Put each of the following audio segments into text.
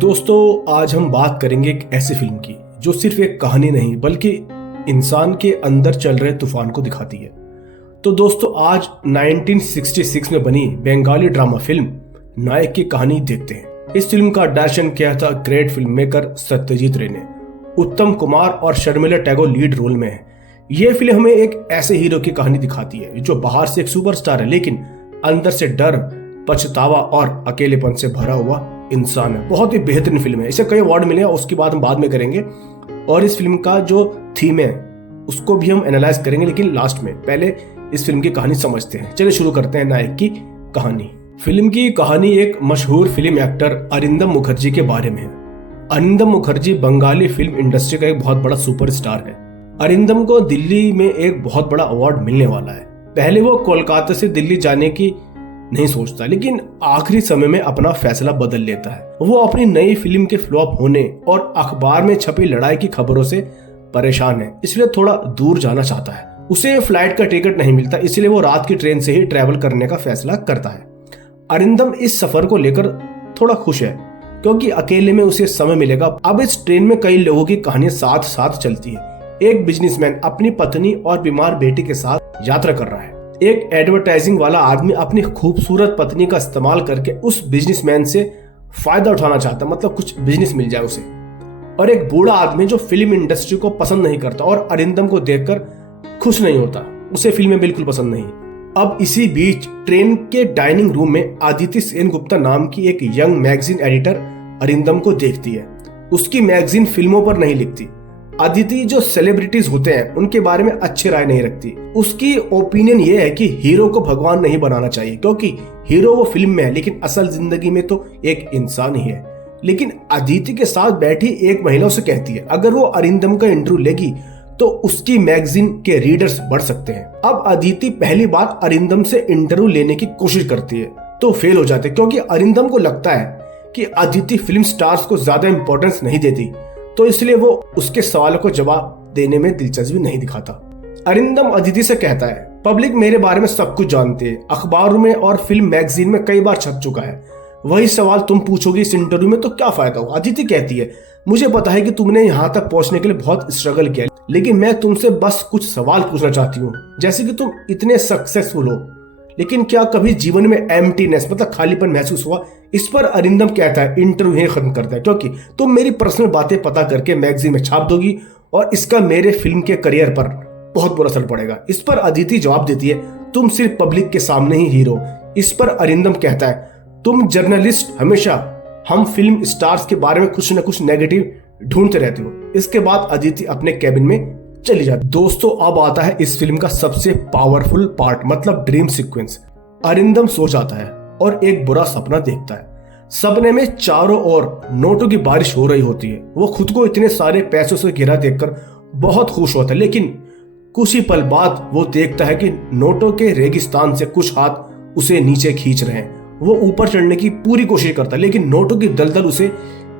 दोस्तों, आज हम बात करेंगे एक ऐसी फिल्म की जो सिर्फ एक कहानी नहीं बल्कि इंसान के अंदर चल रहे तूफान को दिखाती है। तो दोस्तों, आज 1966 में बनी बंगाली ड्रामा फिल्म नायक की कहानी देखते हैं। इस फिल्म का डायरेक्शन किया था ग्रेट फिल्म मेकर सत्यजीत रे ने। उत्तम कुमार और शर्मिला टैगोर लीड रोल में है। यह फिल्म हमें एक ऐसे हीरो की कहानी दिखाती है जो बाहर से एक सुपरस्टार है लेकिन अंदर से डर, पछतावा और अकेलेपन से भरा हुआ इंसान है। बहुत ही बेहतरीन फिल्म है। इसे कई अवार्ड मिले हैं, उसकी बात हम बाद में करेंगे। और इस फिल्म का जो थीम है उसको भी हम एनालाइज करेंगे, लेकिन लास्ट में। पहले इस फिल्म की कहानी समझते हैं। चलिए शुरू करते हैं नायक की कहानी। फिल्म की कहानी एक मशहूर फिल्म एक्टर अरिंदम मुखर्जी के बारे में है। अरिंदम मुखर्जी बंगाली फिल्म इंडस्ट्री का एक बहुत बड़ा सुपरस्टार है। अरिंदम को दिल्ली में एक बहुत बड़ा अवार्ड मिलने वाला है। पहले वो कोलकाता से दिल्ली जाने की नहीं सोचता, लेकिन आखिरी समय में अपना फैसला बदल लेता है। वो अपनी नई फिल्म के फ्लॉप होने और अखबार में छपी लड़ाई की खबरों से परेशान है, इसलिए थोड़ा दूर जाना चाहता है। उसे फ्लाइट का टिकट नहीं मिलता, इसलिए वो रात की ट्रेन से ही ट्रैवल करने का फैसला करता है। अरिंदम इस सफर को लेकर थोड़ा खुश है क्योंकि अकेले में उसे समय मिलेगा। अब इस ट्रेन में कई लोगों की कहानियां साथ साथ चलती है। एक बिजनेसमैन अपनी पत्नी और बीमार बेटी के साथ यात्रा कर रहा है। एक एडवर्टाइजिंग वाला आदमी अपनी खूबसूरत पत्नी का इस्तेमाल करके उस बिजनेसमैन से फायदा उठाना चाहता है, मतलब कुछ बिजनेस मिल जाए उसे। और एक बूढ़ा आदमी जो फिल्म इंडस्ट्री को पसंद नहीं करता और अरिंदम को देखकर खुश नहीं होता, उसे फिल्में बिल्कुल पसंद नहीं। अब इसी बीच ट्रेन के डाइनिंग रूम में आदिति सेनगुप्ता नाम की एक यंग मैगजीन एडिटर अरिंदम को देखती है। उसकी मैगजीन फिल्मों पर नहीं लिखती। अदिति जो सेलिब्रिटीज होते हैं उनके बारे में अच्छी राय नहीं रखती। उसकी ओपिनियन ये है कि हीरो को भगवान नहीं बनाना चाहिए, क्योंकि हीरो वो फिल्म में है लेकिन असल जिंदगी में तो एक इंसान ही है। लेकिन अदिति के साथ बैठी एक महिला उसे कहती है अगर वो अरिंदम का इंटरव्यू लेगी तो उसकी मैगजीन के रीडर्स बढ़ सकते हैं। अब अदिति पहली बार अरिंदम से इंटरव्यू लेने की कोशिश करती है तो फेल हो जाते, क्योंकि अरिंदम को लगता है कि अदिति फिल्म स्टार्स को ज्यादा इंपॉर्टेंस नहीं देती, तो इसलिए वो उसके सवालों को जवाब देने में दिलचस्पी नहीं दिखाता। अरिंदम अदिति से कहता है पब्लिक मेरे बारे में सब कुछ जानती है, अखबारों में और फिल्म मैगजीन में कई बार छप चुका है। वही सवाल तुम पूछोगी इस इंटरव्यू में तो क्या फायदा होगा। अदिति कहती है मुझे पता है कि तुमने यहाँ तक पहुंचने के लिए बहुत स्ट्रगल किया, लेकिन मैं तुमसे बस कुछ सवाल पूछना चाहती हूँ। जैसे कि तुम इतने सक्सेसफुल हो, लेकिन क्या कभी जीवन में एम्प्टीनेस मतलब खालीपन महसूस हुआ। इस पर अरिंदम कहता है इंटरव्यू यहीं खत्म करता है, क्योंकि तुम मेरी पर्सनल बातें पता करके मैगजीन में छाप दोगी और इसका मेरे फिल्म के करियर पर बहुत बुरा असर पड़ेगा। इस पर अदिति जवाब देती है तुम सिर्फ पब्लिक के सामने ही हीरो। इस पर अरिंदम कहता है तुम जर्नलिस्ट हमेशा हम फिल्म स्टार्स के बारे में कुछ न कुछ नेगेटिव ढूंढते रहते हो। इसके बाद अदिति अपने कैबिन में चली जाती। दोस्तों, अब आता है इस फिल्म का सबसे पावरफुल पार्ट, मतलब ड्रीम सीक्वेंस। अरिंदम सो जाता है और एक बुरा सपना देखता है। सपने में चारों ओर नोटों की बारिश हो रही होती है। वो खुद को इतने सारे पैसों से घिरा देखकर बहुत खुश होता है, लेकिन कुछ ही पल बाद वो देखता है कि नोटों के रेगिस्तान से कुछ हाथ उसे नीचे खींच रहे हैं। वो ऊपर चढ़ने की पूरी कोशिश करता है, लेकिन नोटों की दलदल उसे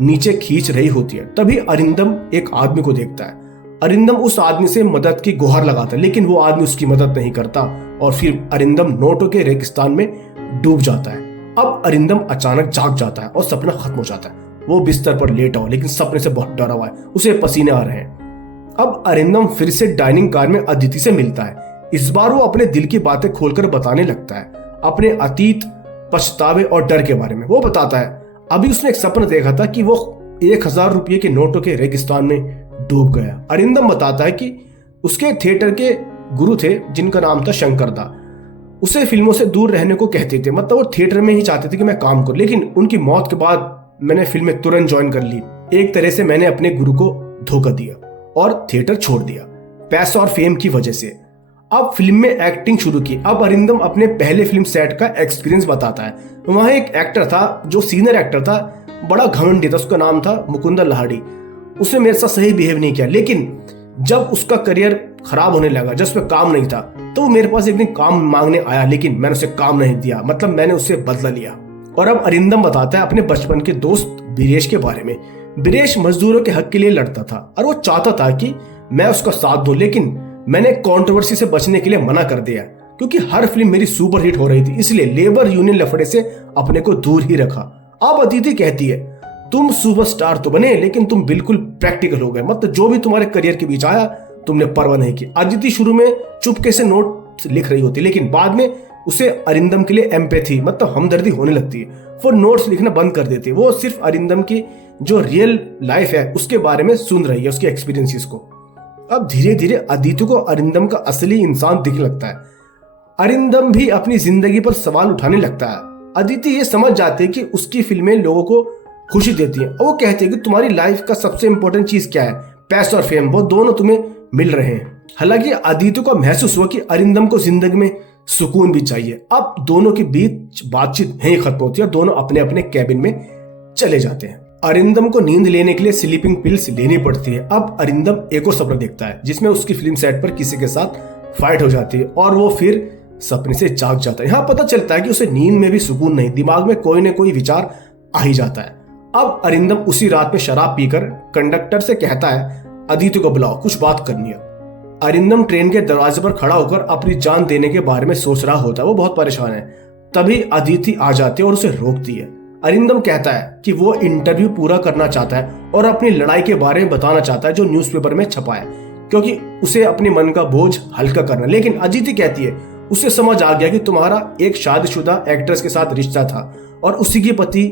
नीचे खींच रही होती है। तभी अरिंदम एक आदमी को देखता है। अरिंदम उस आदमी से मदद की गुहार लगाता है, लेकिन वो आदमी उसकी मदद नहीं करता और फिर अरिंदम नोटों के रेगिस्तान में डूब जाता है। अब अरिंदम अचानक जाग जाता है और सपना खत्म हो जाता है। वो बिस्तर पर लेटा हो लेकिन सपने से बहुत डरा हुआ है, उसे पसीने आ रहे हैं। अब अरिंदम फिर से डाइनिंग कार में अदिति से मिलता है। इस बार वो अपने दिल की बातें खोलकर बताने लगता है, अपने अतीत, पछतावे और डर के बारे में। वो बताता है अभी उसने एक सपना देखा था कि वो 1000 रुपये के नोटों के रेगिस्तान में डूब गया। अरिंदम बताता है कि उसके थिएटर के गुरु थे जिनका नाम था शंकर दा। उसे फिल्मों से दूर रहने को कहते थे, मतलब वो थिएटर में ही चाहते थे कि मैं काम करूं, लेकिन उनकी मौत के बाद मैंने फिल्में तुरंत ज्वाइन कर ली। एक तरह से मैंने अपने गुरु को धोखा दिया और थिएटर छोड़ दिया पैसा और फेम की वजह से। अब फिल्म में एक्टिंग शुरू की। अब अरिंदम अपने पहले फिल्म सेट का एक्सपीरियंस बताता है। वहां एक एक्टर था जो सीनियर एक्टर था, बड़ा घमंडी था, उसका नाम था मुकुंदर लाहिड़ी। उसने मेरे साथ सही बिहेव नहीं किया, लेकिन जब उसका करियर खराब होने लगा, जब उसमें काम नहीं था, तो वो मेरे पास एक दिन काम मांगने आया, लेकिन मैंने उसे काम नहीं दिया, मतलब मैंने उससे बदला लिया। और अब अरिंदम बताता है अपने बचपन के दोस्त बीरेश के बारे में। बीरेश मजदूरों के हक के लिए लड़ता था और वो चाहता था कि मैं उसका साथ दूं, लेकिन मैंने कंट्रोवर्सी से बचने के लिए मना कर दिया क्योंकि हर फिल्म मेरी सुपर हिट हो रही थी, इसलिए लेबर यूनियन लफड़े से अपने को दूर ही रखा। अब अदिति कहती है तुम सुपरस्टार तो बने लेकिन तुम बिल्कुल प्रैक्टिकल हो गए, मतलब जो भी तुम्हारे करियर के बीच आया तुमने परवाह नहीं की। अदिति शुरू में चुपके से नोट लिख रही होती, लेकिन बाद में उसे अरिंदम के लिए एम्पैथी मतलब हमदर्दी होने लगती है। वो नोट्स लिखना बंद कर देती है, वो सिर्फ अरिंदम की जो रियल लाइफ है उसके बारे में सुन रही है, उसके एक्सपीरियंसेस को। अब धीरे धीरे अदिति को अरिंदम का असली इंसान दिखने लगता है। अरिंदम भी अपनी जिंदगी पर सवाल उठाने लगता है। अदिति ये समझ जाती है कि उसकी फिल्में लोगों को खुशी देती हैं, और वो कहती है कि तुम्हारी लाइफ का सबसे इंपॉर्टेंट चीज क्या है, पैसा और फेम, वो दोनों तुम्हें मिल रहे हैं। हालांकि अदिति को महसूस हुआ कि अरिंदम को जिंदगी में सुकून भी चाहिए। अब दोनों के बीच बातचीत यहीं खत्म होती है और दोनों अपने अपने कैबिन में चले जाते हैं। अरिंदम को नींद लेने के लिए स्लीपिंग पिल्स लेनी पड़ती है। अब अरिंदम एक और सपना देखता है जिसमें उसकी फिल्म सेट पर किसी के साथ फाइट हो जाती है और वो फिर सपने से जाग जाता है। यहाँ पता चलता है कि उसे नींद में भी सुकून नहीं, दिमाग में कोई न कोई विचार आ ही जाता है। अब अरिंदम उसी रात में शराब पीकर कंडक्टर से कहता है अदिति को बुलाओ, कुछ बात करनी है। अरिंदम ट्रेन के दरवाजे पर खड़ा होकर अपनी जान देने के बारे में सोच रहा होता है, वो बहुत परेशान है। तभी अदिति आ जाती है और उसे रोकती है। अरिंदम कहता है कि वो इंटरव्यू पूरा करना चाहता है और अपनी लड़ाई के बारे में बताना चाहता है जो न्यूज़पेपर में छपा है, क्योंकि उसे अपने मन का बोझ हल्का करना। लेकिन अदिति कहती है उसे समझ आ गया कि तुम्हारा एक शादीशुदा एक्ट्रेस के साथ रिश्ता था और उसी के पति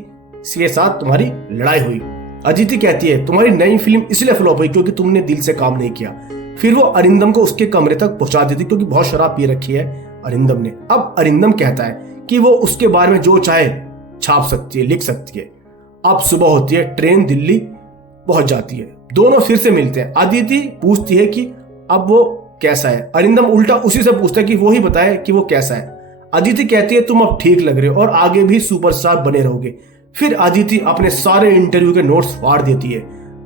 के साथ तुम्हारी लड़ाई हुई। अदिति कहती है तुम्हारी नई फिल्म इसलिए फ्लॉप हुई क्योंकि तुमने दिल से काम नहीं किया। फिर वो अरिंदम को उसके कमरे तक पहुंचा देती क्योंकि बहुत शराब पी रखी है अरिंदम ने। अब अरिंदम कहता है कि वो उसके बारे में जो चाहे छाप सकती है, लिख सकती है। अब सुबह होती है, ट्रेन दिल्ली पहुंच जाती है, दोनों फिर से मिलते हैं। अदिति पूछती है कि अब वो कैसा है। अरिंदम उल्टा उसी से पूछता है कि वो ही बताए कि वो कैसा है। अदिति कहती है तुम अब ठीक लग रहे हो और आगे भी सुपरस्टार बने रहोगे। फिर अदिति अपने सारे इंटरव्यू के नोट्स फाड़ देती है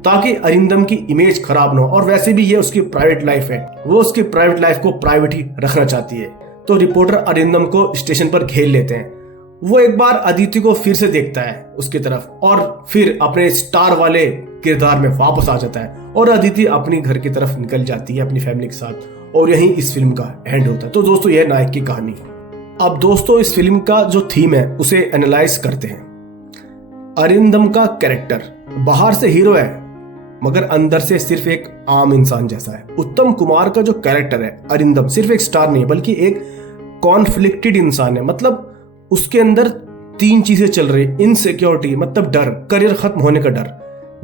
ताकि अरिंदम की इमेज खराब ना हो, और वैसे भी ये उसकी प्राइवेट लाइफ है, वो उसकी प्राइवेट लाइफ को प्राइवेट ही रखना चाहती है। तो रिपोर्टर अरिंदम को स्टेशन पर घेर लेते हैं। वो एक बार अदिति को फिर से देखता है उसकी तरफ और फिर अपने स्टार वाले किरदार में वापस आ जाता है और अदिति अपनी घर की तरफ निकल जाती है अपनी फैमिली के साथ, और यहीं इस फिल्म का एंड होता है। तो दोस्तों यह नायक की कहानी। अब दोस्तों इस फिल्म का जो थीम है उसे एनालाइज करते हैं। अरिंदम का कैरेक्टर बाहर से हीरो है मगर अंदर से सिर्फ एक आम इंसान जैसा है। उत्तम कुमार का जो कैरेक्टर है अरिंदम सिर्फ एक स्टार नहीं बल्कि एक कॉन्फ्लिक्टेड इंसान है। मतलब उसके अंदर तीन चीजें चल रही, इनसिक्योरिटी मतलब डर, करियर खत्म होने का डर,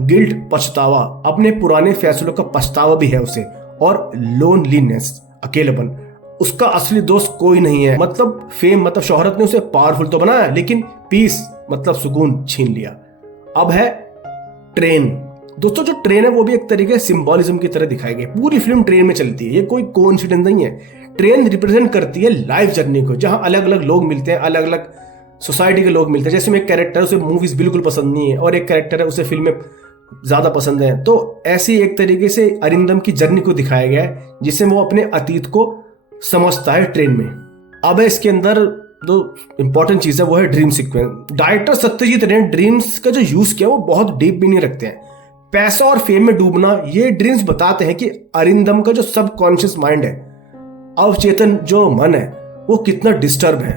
गिल्ट पछतावा, अपने पुराने फैसलों का पछतावा भी है उसे, और लोनलीनेस अकेलेपन। उसका असली दोस्त कोई नहीं है। मतलब फेम मतलब शोहरत ने उसे पावरफुल तो बनाया लेकिन पीस मतलब सुकून छीन लिया। अब है ट्रेन। दोस्तों जो ट्रेन है वो भी एक तरीके से सिंबोलिज्म की तरह दिखाई गई। पूरी फिल्म ट्रेन में चलती है, ये कोई कोइंसिडेंस नहीं है। ट्रेन रिप्रेजेंट करती है लाइफ जर्नी को, जहां अलग अलग लोग मिलते हैं, अलग अलग सोसाइटी के लोग मिलते हैं। जैसे में एक कैरेक्टर उसे मूवीज बिल्कुल पसंद नहीं है और एक कैरेक्टर है उसे फिल्में ज्यादा पसंद है। तो ऐसी एक तरीके से अरिंदम की जर्नी को दिखाया गया है जिससे वो अपने अतीत को समझता है ट्रेन में। अब है इसके अंदर जो इंपॉर्टेंट चीज है वो है ड्रीम सीक्वेंस। डायरेक्टर सत्यजीत रे ने ड्रीम्स का जो यूज किया वो बहुत डीप भी नहीं रखते हैं। पैसा और फेम में डूबना, ये ड्रीम्स बताते हैं कि अरिंदम का जो सबकॉन्शियस माइंड है, अवचेतन जो मन है, वो कितना डिस्टर्ब है,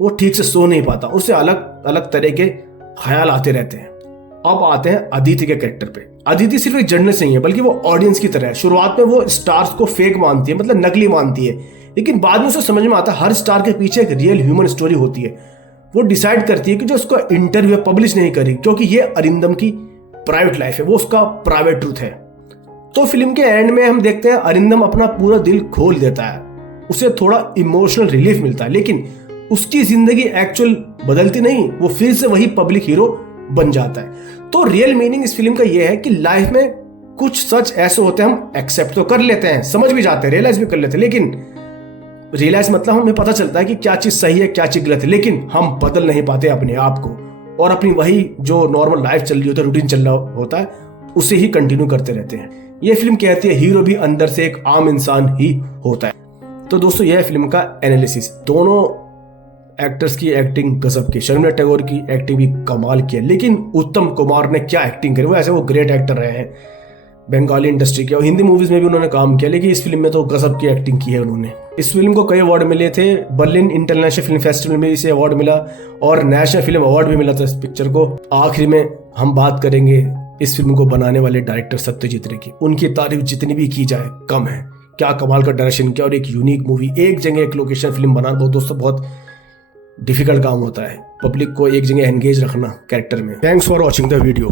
वो ठीक से सो नहीं पाता, उसे अलग अलग तरह के ख्याल आते रहते हैं। अब आते हैं अदिति के कैरेक्टर पे। अदिति सिर्फ एक जर्नलिस्ट नहीं है बल्कि वो ऑडियंस की तरह है। शुरुआत में वो स्टार्स को फेक मानती है, मतलब नकली मानती है, लेकिन बाद में उसे समझ में आता है हर स्टार के पीछे एक रियल ह्यूमन स्टोरी होती है। वो डिसाइड करती है कि जो उसका इंटरव्यू पब्लिश नहीं करेगी क्योंकि ये अरिंदम की प्राइवेट लाइफ है, वो उसका प्राइवेट ट्रूथ है। तो फिल्म के एंड में हम देखते हैं अरिंदम अपना पूरा दिल खोल देता है, उसे थोड़ा इमोशनल रिलीफ मिलता है, लेकिन उसकी जिंदगी एक्चुअल बदलती नहीं, वो फिर से वही पब्लिक हीरो बन जाता है। तो रियल मीनिंग इस फिल्म का यह है कि लाइफ में कुछ सच ऐसे होते हैं हम एक्सेप्ट तो कर लेते हैं, समझ भी जाते हैं, रियलाइज भी कर लेते हैं, लेकिन रियलाइज मतलब हमें पता चलता है कि क्या चीज सही है क्या चीज गलत है, लेकिन हम बदल नहीं पाते अपने आप को और अपनी वही जो नॉर्मल लाइफ चल रही होती है, रूटीन चल रहा होता है, उसे ही कंटिन्यू करते रहते हैं। यह फिल्म कहती है हीरो भी अंदर से एक आम इंसान ही होता है। तो दोस्तों यह फिल्म का एनालिसिस। दोनों एक्टर्स की एक्टिंग गजब की, शर्मिला टैगोर की एक्टिंग भी कमाल की है, लेकिन उत्तम कुमार ने क्या एक्टिंग करी, वो ऐसे वो ग्रेट एक्टर रहे हैं। बंगाली इंडस्ट्री के, और हिंदी मूवीज में भी उन्होंने काम किया, लेकिन इस फिल्म में तो गजब की एक्टिंग की है उन्होंने। इस फिल्म को कई अवार्ड मिले थे, बर्लिन इंटरनेशनल फिल्म फेस्टिवल में इसे अवार्ड मिला और नेशनल फिल्म अवार्ड भी मिला था इस पिक्चर को। आखिरी में हम बात करेंगे इस फिल्म को बनाने वाले डायरेक्टर सत्यजीत रे की। उनकी तारीफ जितनी भी की जाए कम है। क्या कमाल का डायरेक्शन किया, और एक यूनिक मूवी, एक जगह एक लोकेशन फिल्म बनाना बहुत दोस्तों बहुत डिफिकल्ट काम होता है। पब्लिक को एक जगह एंगेज रखना कैरेक्टर में। Thanks for watching the video.